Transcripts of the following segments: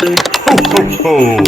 Ho, ho, ho.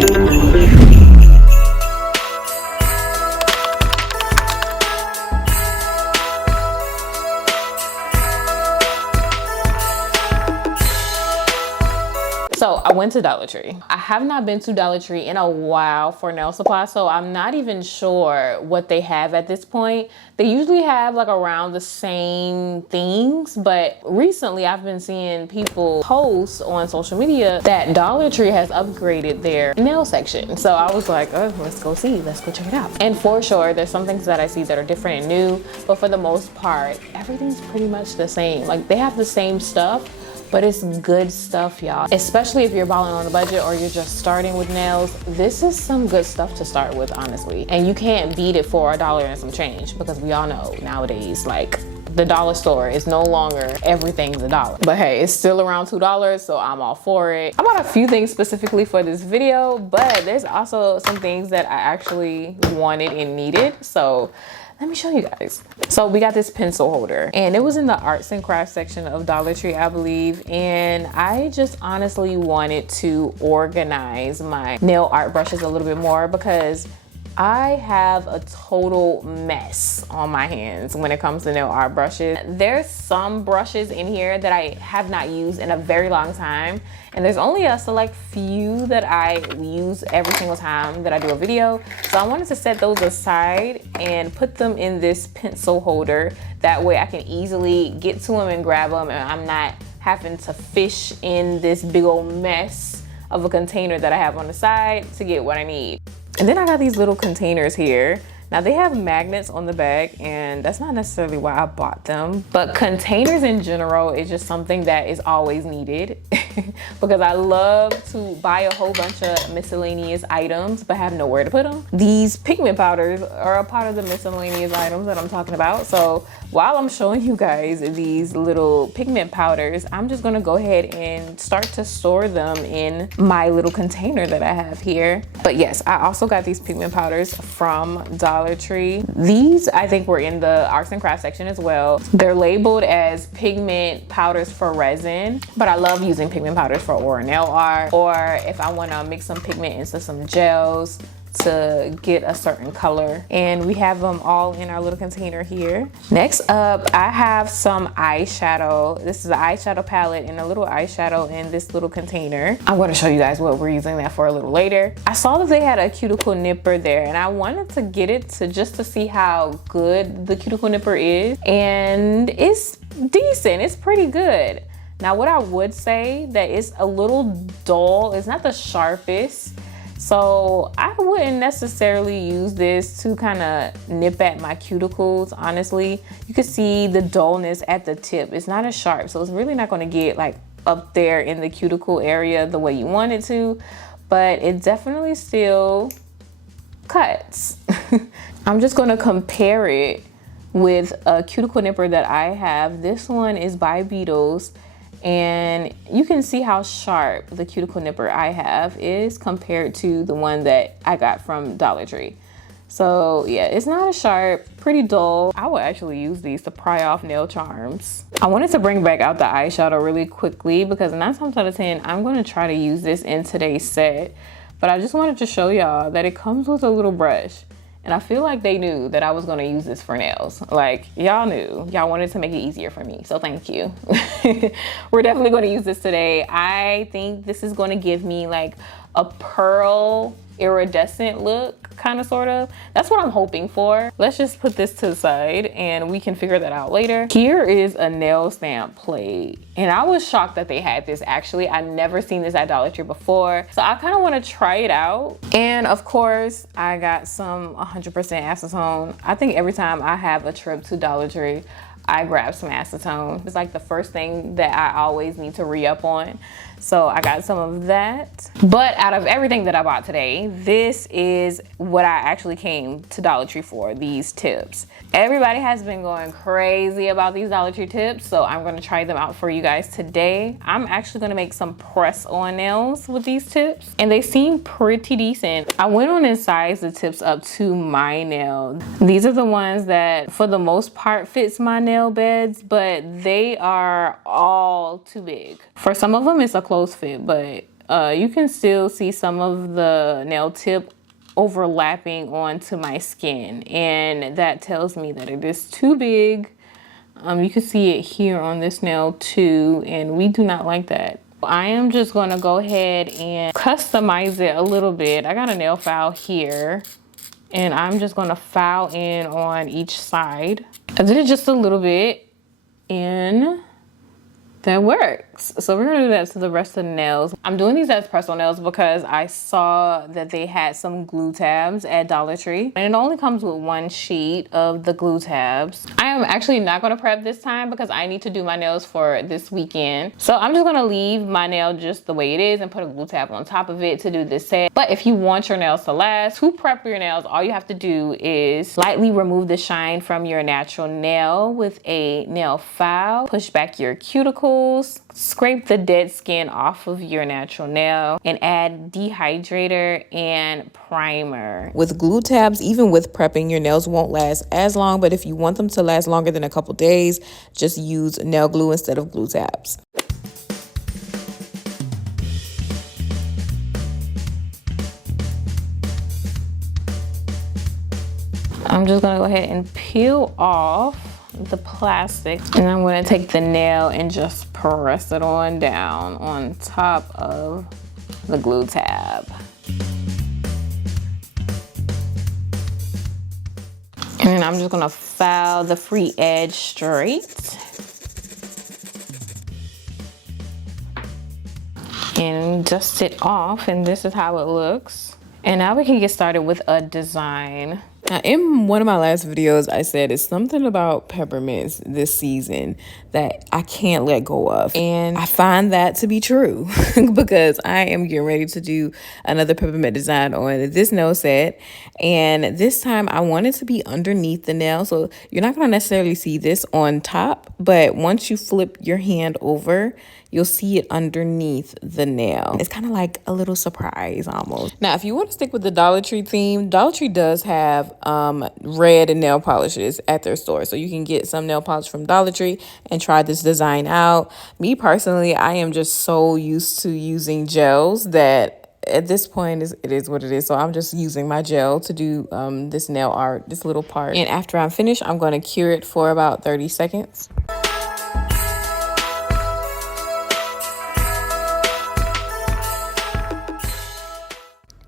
So I went to Dollar Tree. I have not been to Dollar Tree in a while for nail supply, so I'm not even sure what they have at this point. They usually have like around the same things, but recently I've been seeing people post on social media that Dollar Tree has upgraded their nail section. So I was like, oh, let's go see, let's go check it out. And for sure, there's some things that I see that are different and new, but for the most part, everything's pretty much the same. Like they have the same stuff, but it's good stuff, y'all. Especially if you're balling on a budget or you're just starting with nails, this is some good stuff to start with, honestly. And you can't beat it for $1 and some change, because we all know nowadays, like, the dollar store is no longer everything's $1. But hey, it's still around $2, so I'm all for it. I bought a few things specifically for this video, but there's also some things that I actually wanted and needed. So let me show you guys. So we got this pencil holder, and it was in the arts and crafts section of Dollar Tree, I believe. And I just honestly wanted to organize my nail art brushes a little bit more, because I have a total mess on my hands when it comes to nail art brushes. There's some brushes in here that I have not used in a very long time, and there's only a select few that I use every single time that I do a video. So I wanted to set those aside and put them in this pencil holder. That way I can easily get to them and grab them, and I'm not having to fish in this big old mess of a container that I have on the side to get what I need. And then I got these little containers here. Now they have magnets on the back, and that's not necessarily why I bought them, but containers in general is just something that is always needed because I love to buy a whole bunch of miscellaneous items but have nowhere to put them. These pigment powders are a part of the miscellaneous items that I'm talking about. So while I'm showing you guys these little pigment powders, I'm just gonna go ahead and start to store them in my little container that I have here. But yes, I also got these pigment powders from Dollar Tree. These I think were in the arts and crafts section as well. They're labeled as pigment powders for resin, but I love using pigment powders for nail art, or if I want to mix some pigment into some gels to get a certain color. And we have them all in our little container here. Next up, I have some eyeshadow. This is an eyeshadow palette and a little eyeshadow in this little container. I'm going to show you guys what we're using that for a little later. I saw that they had a cuticle nipper there, and I wanted to get it just to see how good the cuticle nipper is, and it's decent. It's pretty good. Now what I would say that it's a little dull. It's not the sharpest. So I wouldn't necessarily use this to kind of nip at my cuticles, honestly. You can see the dullness at the tip. It's not as sharp, so it's really not going to get like up there in the cuticle area the way you want it to, but it definitely still cuts. I'm just going to compare it with a cuticle nipper that I have. This one is by Beetles. And you can see how sharp the cuticle nipper I have is compared to the one that I got from Dollar Tree. So yeah, it's not as sharp, pretty dull. I would actually use these to pry off nail charms. I wanted to bring back out the eyeshadow really quickly because 9 times out of 10, I'm gonna try to use this in today's set. But I just wanted to show y'all that it comes with a little brush. And I feel like they knew that I was gonna use this for nails. Like, y'all knew. Y'all wanted to make it easier for me, so thank you. We're definitely gonna use this today. I think this is gonna give me like a pearl iridescent look, kind of, sort of. That's what I'm hoping for. Let's just put this to the side and we can figure that out later. Here is a nail stamp plate. And I was shocked that they had this, actually. I've never seen this at Dollar Tree before. So I kind of want to try it out. And of course, I got some 100% acetone. I think every time I have a trip to Dollar Tree, I grab some acetone. It's like the first thing that I always need to re-up on. So I got some of that. But out of everything that I bought today, this is what I actually came to Dollar Tree for, these tips. Everybody has been going crazy about these Dollar Tree tips, so I'm gonna try them out for you guys today. I'm actually gonna make some press-on nails with these tips, and they seem pretty decent. I went on and sized the tips up to my nail. These are the ones that, for the most part, fits my nail beds, but they are all too big. For some of them, it's a close fit, but you can still see some of the nail tip overlapping onto my skin, and that tells me that it is too big. You can see it here on this nail too, and we do not like that. I am just gonna go ahead and customize it a little bit. I got a nail file here, and I'm just gonna file in on each side. I did it just a little bit, and that works. So we're gonna do that to the rest of the nails. I'm doing these as press-on nails because I saw that they had some glue tabs at Dollar Tree, and it only comes with one sheet of the glue tabs. I am actually not gonna prep this time because I need to do my nails for this weekend. So I'm just gonna leave my nail just the way it is and put a glue tab on top of it to do this set. But if you want your nails to last, to prep your nails, all you have to do is lightly remove the shine from your natural nail with a nail file, push back your cuticles, scrape the dead skin off of your natural nail, and add dehydrator and primer. With glue tabs, even with prepping, your nails won't last as long, but if you want them to last longer than a couple days, just use nail glue instead of glue tabs. I'm just gonna go ahead and peel off the plastic, and I'm going to take the nail and just press it on down on top of the glue tab. And then I'm just going to file the free edge straight and dust it off, and this is how it looks. And now we can get started with a design. Now, in one of my last videos, I said it's something about peppermints this season that I can't let go of. And I find that to be true because I am getting ready to do another peppermint design on this nail set. And this time I want it to be underneath the nail. So you're not going to necessarily see this on top, but once you flip your hand over, you'll see it underneath the nail. It's kind of like a little surprise almost. Now, if you want to stick with the Dollar Tree theme, Dollar Tree does have red nail polishes at their store. So you can get some nail polish from Dollar Tree and try this design out. Me personally, I am just so used to using gels that at this point it is what it is. So I'm just using my gel to do this nail art, this little part. And after I'm finished, I'm going to cure it for about 30 seconds.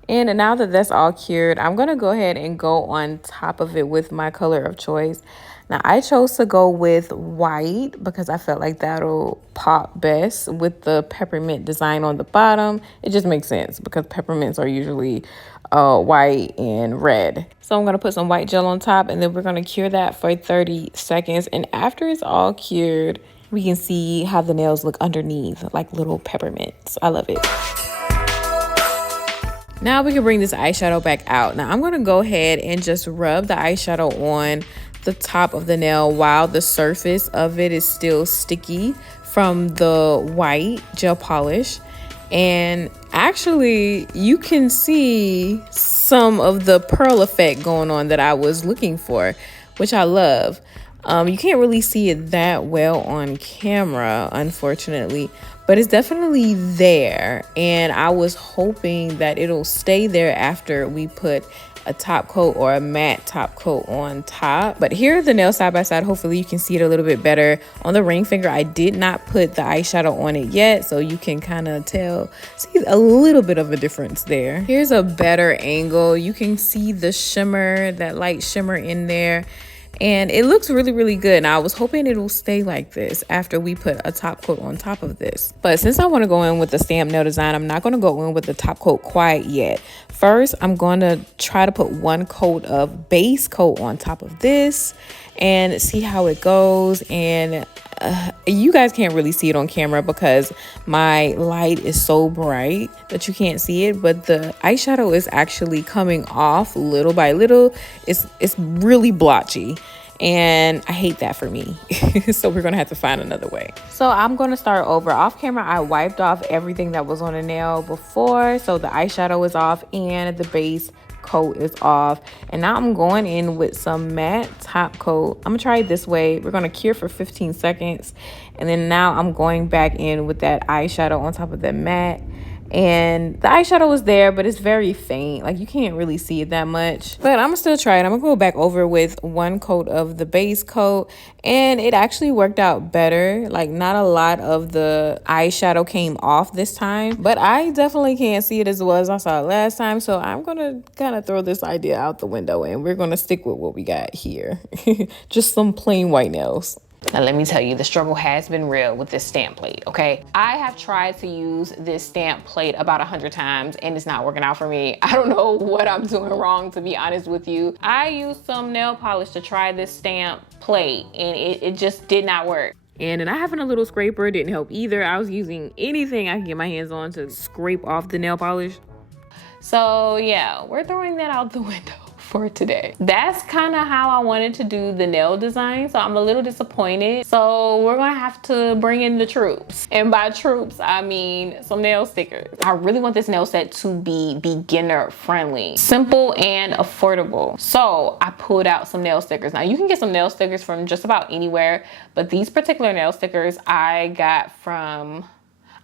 And now that that's all cured, I'm going to go ahead and go on top of it with my color of choice. Now, I chose to go with white because I felt like that'll pop best with the peppermint design on the bottom. It just makes sense because peppermints are usually white and red. So I'm going to put some white gel on top, and then we're going to cure that for 30 seconds. And after it's all cured, we can see how the nails look underneath, like little peppermints. I love it. Now we can bring this eyeshadow back out. Now I'm going to go ahead and just rub the eyeshadow on the top of the nail while the surface of it is still sticky from the white gel polish. And actually you can see some of the pearl effect going on that I was looking for, which I love. You can't really see it that well on camera, unfortunately, but it's definitely there. And I was hoping that it'll stay there after we put a top coat or a matte top coat on top. But here are the nails side by side. Hopefully you can see it a little bit better. On the ring finger, I did not put the eyeshadow on it yet, so you can kind of see a little bit of a difference there. Here's a better angle. You can see the shimmer, that light shimmer in there. And it looks really, really good. Now, I was hoping it will stay like this after we put a top coat on top of this. But since I want to go in with the stamp nail design, I'm not going to go in with the top coat quite yet. First, I'm going to try to put one coat of base coat on top of this and see how it goes. And you guys can't really see it on camera because my light is so bright that you can't see it, but the eyeshadow is actually coming off little by little. It's really blotchy, and I hate that for me. So we're gonna have to find another way. So I'm gonna start over. Off camera, I wiped off everything that was on the nail before, so the eyeshadow is off and the base coat is off. And now I'm going in with some matte top coat. I'm gonna try it this way. We're gonna cure for 15 seconds, and then now I'm going back in with that eyeshadow on top of the matte, And the eyeshadow is there, but it's very faint. Like you can't really see it that much. But I'm gonna still try it. I'm gonna go back over with one coat of the base coat, and it actually worked out better. Like not a lot of the eyeshadow came off this time, but I definitely can't see it as well as I saw it last time. So I'm gonna kind of throw this idea out the window, and we're gonna stick with what we got here. Just some plain white nails. Now let me tell you, the struggle has been real with this stamp plate, okay? I have tried to use this stamp plate about 100 times and it's not working out for me. I don't know what I'm doing wrong, to be honest with you. I used some nail polish to try this stamp plate and it just did not work. And then I having a little scraper didn't help either. I was using anything I could get my hands on to scrape off the nail polish. So yeah, we're throwing that out the window for today. That's kind of how I wanted to do the nail design, so I'm a little disappointed. So we're gonna have to bring in the troops, and by troops I mean some nail stickers. I really want this nail set to be beginner friendly, simple and affordable. So I pulled out some nail stickers. Now you can get some nail stickers from just about anywhere, but these particular nail stickers I got from,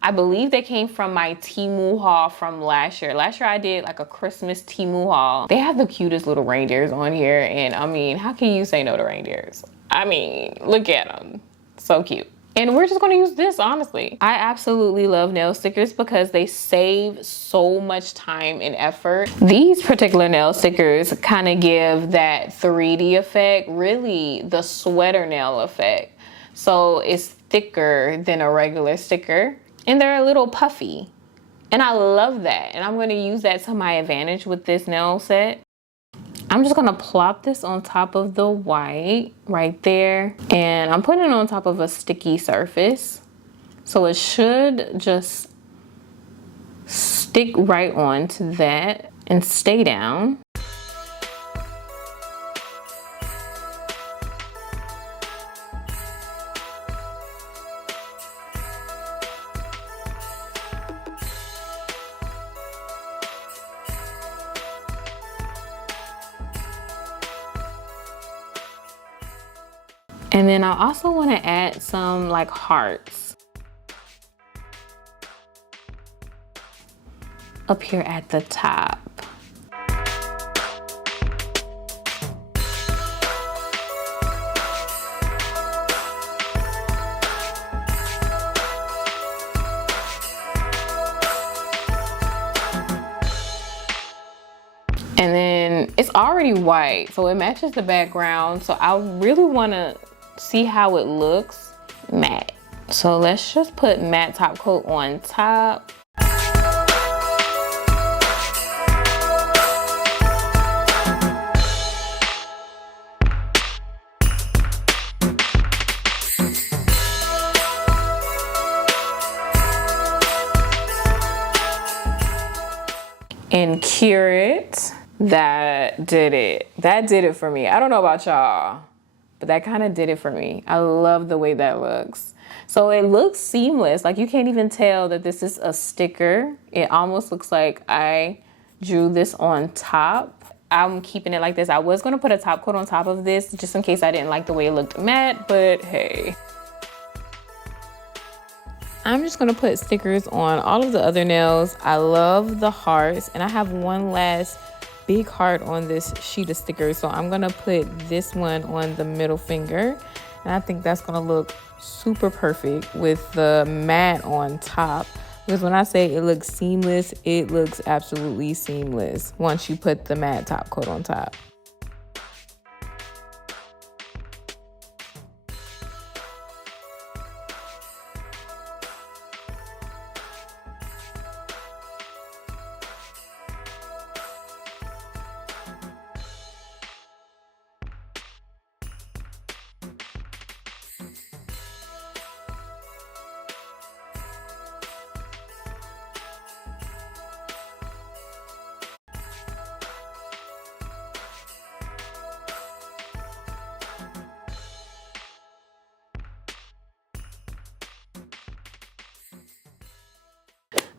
I believe they came from my Temu haul from last year. Last year I did like a Christmas Temu haul. They have the cutest little reindeers on here, and I mean, how can you say no to reindeers? I mean, look at them, so cute. And we're just gonna use this, honestly. I absolutely love nail stickers because they save so much time and effort. These particular nail stickers kind of give that 3D effect, really the sweater nail effect. So it's thicker than a regular sticker. And they're a little puffy. And I love that. And I'm gonna use that to my advantage with this nail set. I'm just gonna plop this on top of the white right there. And I'm putting it on top of a sticky surface. So it should just stick right onto that and stay down. And then I also want to add some like hearts up here at the top. And then it's already white, so it matches the background. So I really want to see how it looks matte. So let's just put matte top coat on top. And cure it. That did it. That did it for me. I don't know about y'all, but that kind of did it for me. I love the way that looks. So it looks seamless. Like you can't even tell that this is a sticker. It almost looks like I drew this on top. I'm keeping it like this. I was gonna put a top coat on top of this just in case I didn't like the way it looked matte, but hey. I'm just gonna put stickers on all of the other nails. I love the hearts, and I have one last big heart on this sheet of stickers. So I'm gonna put this one on the middle finger, and I think that's gonna look super perfect with the matte on top. Because when I say it looks seamless, it looks absolutely seamless once you put the matte top coat on top.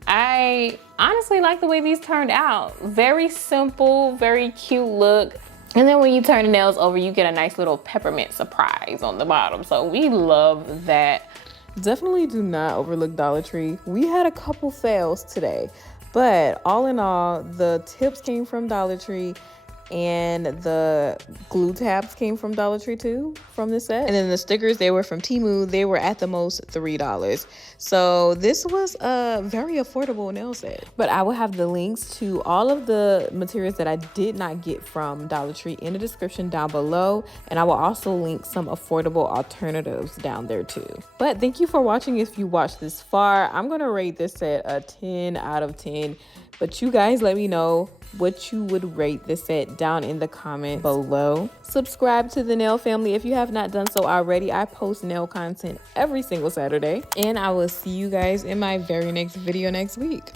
I honestly like the way these turned out. Very simple, very cute look. And then when you turn the nails over, you get a nice little peppermint surprise on the bottom. So we love that. Definitely do not overlook Dollar Tree. We had a couple fails today, but all in all, the tips came from Dollar Tree and the glue tabs came from Dollar Tree too from this set. And then the stickers, they were from Temu. They were at the most $3. So this was a very affordable nail set. But I will have the links to all of the materials that I did not get from Dollar Tree in the description down below. And I will also link some affordable alternatives down there too. But thank you for watching. If you watched this far, I'm gonna rate this set a 10 out of 10. But you guys let me know what you would rate this set down in the comment below. Subscribe to the Nail Family if you have not done so already. I post nail content every single Saturday. And I will see you guys in my very next video next week.